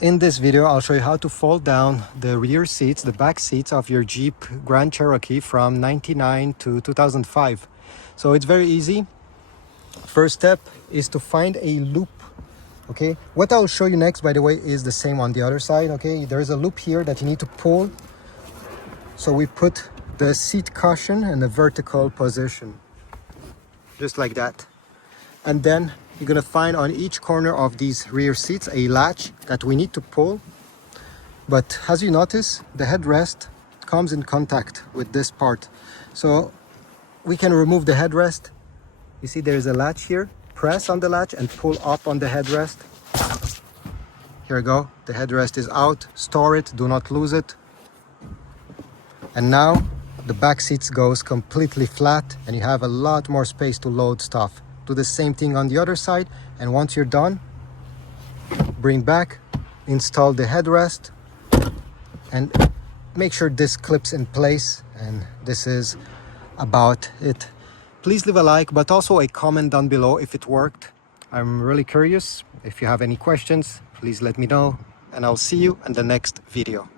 In this video, I'll show you how to fold down the rear seats, the back seats of your Jeep Grand Cherokee from 99 to 2005. So it's very easy. First step is to find a loop. Okay, what I'll show you next, by the way, is the same on the other side. Okay, there is a loop here that you need to pull. So we put the seat cushion in a vertical position, just like that. And then you're gonna find on each corner of these rear seats a latch that we need to pull. But as you notice, the headrest comes in contact with this part. So we can remove the headrest. You see there's a latch here. Press on the latch and pull up on the headrest. Here we go. The headrest is out. Store it, do not lose it. And now the back seats goes completely flat and you have a lot more space to load stuff. Do the same thing on the other side, and once you're done, bring back, install the headrest, and make sure this clips in place. And this is about it. Please leave a like, but also a comment down below if it worked. I'm really curious. If you have any questions, please let me know, and I'll see you in the next video.